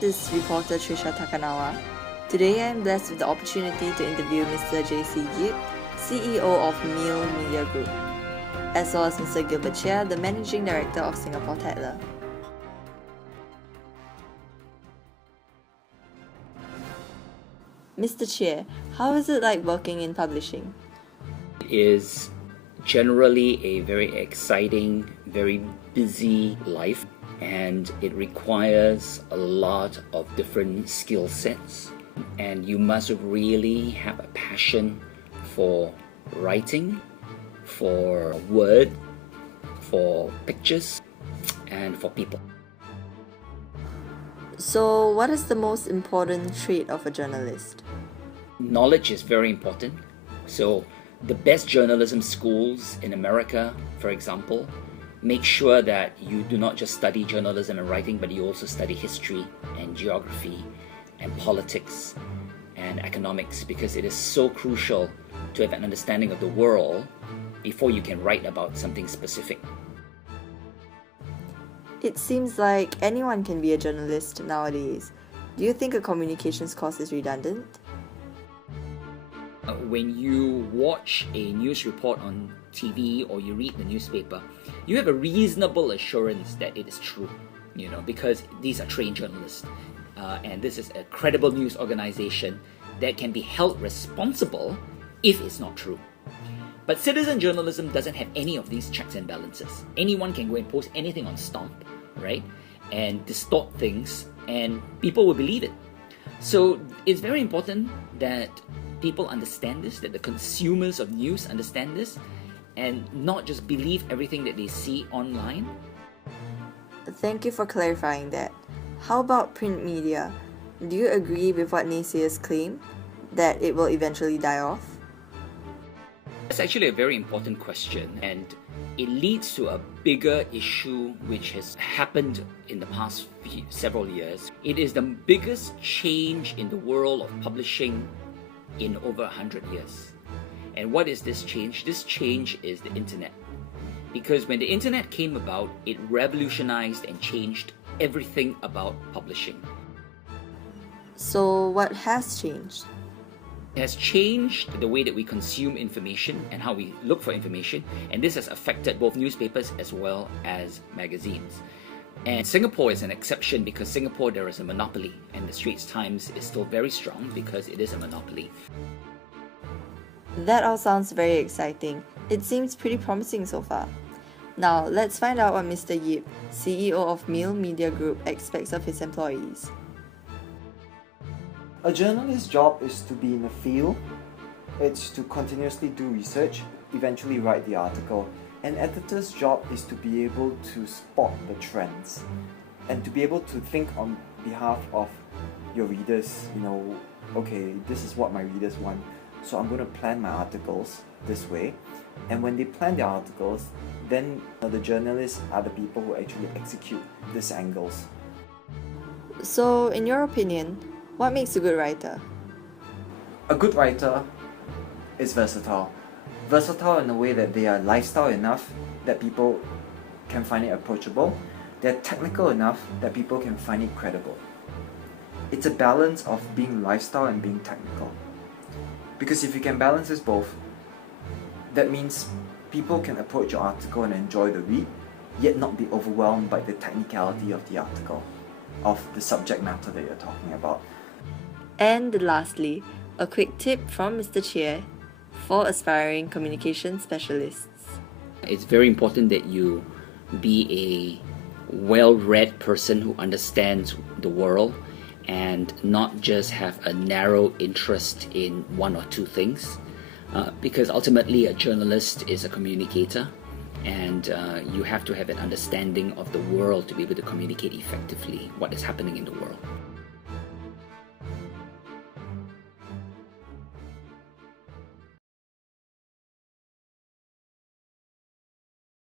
This is reporter Trisha Takanawa. Today I am blessed with the opportunity to interview Mr. JC Yip, CEO of Meal Media Group, as well as Mr. Gilbert Chia, the Managing Director of Singapore Tatler. Mr. Chia, how is it like working in publishing? It is generally a very exciting, very busy life, and it requires a lot of different skill sets, and you must really have a passion for writing, for word, for pictures, and for people. So, what is the most important trait of a journalist? Knowledge is very important. So the best journalism schools in America, for example, make sure that you do not just study journalism and writing, but you also study history and geography and politics and economics, because it is so crucial to have an understanding of the world before you can write about something specific. It seems like anyone can be a journalist nowadays. Do you think a communications course is redundant? When you watch a news report on TV or you read the newspaper, you have a reasonable assurance that it is true, because these are trained journalists. And this is a credible news organization that can be held responsible if it's not true. But citizen journalism doesn't have any of these checks and balances. Anyone can go and post anything on Stomp, right? And distort things, and people will believe it. So it's very important that people understand this, that the consumers of news understand this, and not just believe everything that they see online. Thank you for clarifying that. How about print media? Do you agree with what naysayers claim, that it will eventually die off? That's actually a very important question, and it leads to a bigger issue which has happened in the past several years. It is the biggest change in the world of publishing in over 100 years. And what is this change? This change is the internet. Because when the internet came about, it revolutionized and changed everything about publishing. So what has changed? It has changed the way that we consume information and how we look for information, and this has affected both newspapers as well as magazines. And Singapore is an exception because Singapore, there is a monopoly, and the Straits Times is still very strong because it is a monopoly. That all sounds very exciting. It seems pretty promising so far. Now, let's find out what Mr. Yip, CEO of Meal Media Group, expects of his employees. A journalist's job is to be in the field, it's to continuously do research, eventually write the article. An editor's job is to be able to spot the trends and to be able to think on behalf of your readers. Okay, this is what my readers want, so I'm going to plan my articles this way. And when they plan their articles, then the journalists are the people who actually execute these angles. So, in your opinion, what makes a good writer? A good writer is versatile. Versatile in the way that they are lifestyle enough that people can find it approachable. They're technical enough that people can find it credible. It's a balance of being lifestyle and being technical. Because if you can balance this both, that means people can approach your article and enjoy the read, yet not be overwhelmed by the technicality of the article, of the subject matter that you're talking about. And lastly, a quick tip from Mr. Chia for aspiring communication specialists. It's very important that you be a well-read person who understands the world and not just have a narrow interest in one or two things, because ultimately a journalist is a communicator, and you have to have an understanding of the world to be able to communicate effectively what is happening in the world.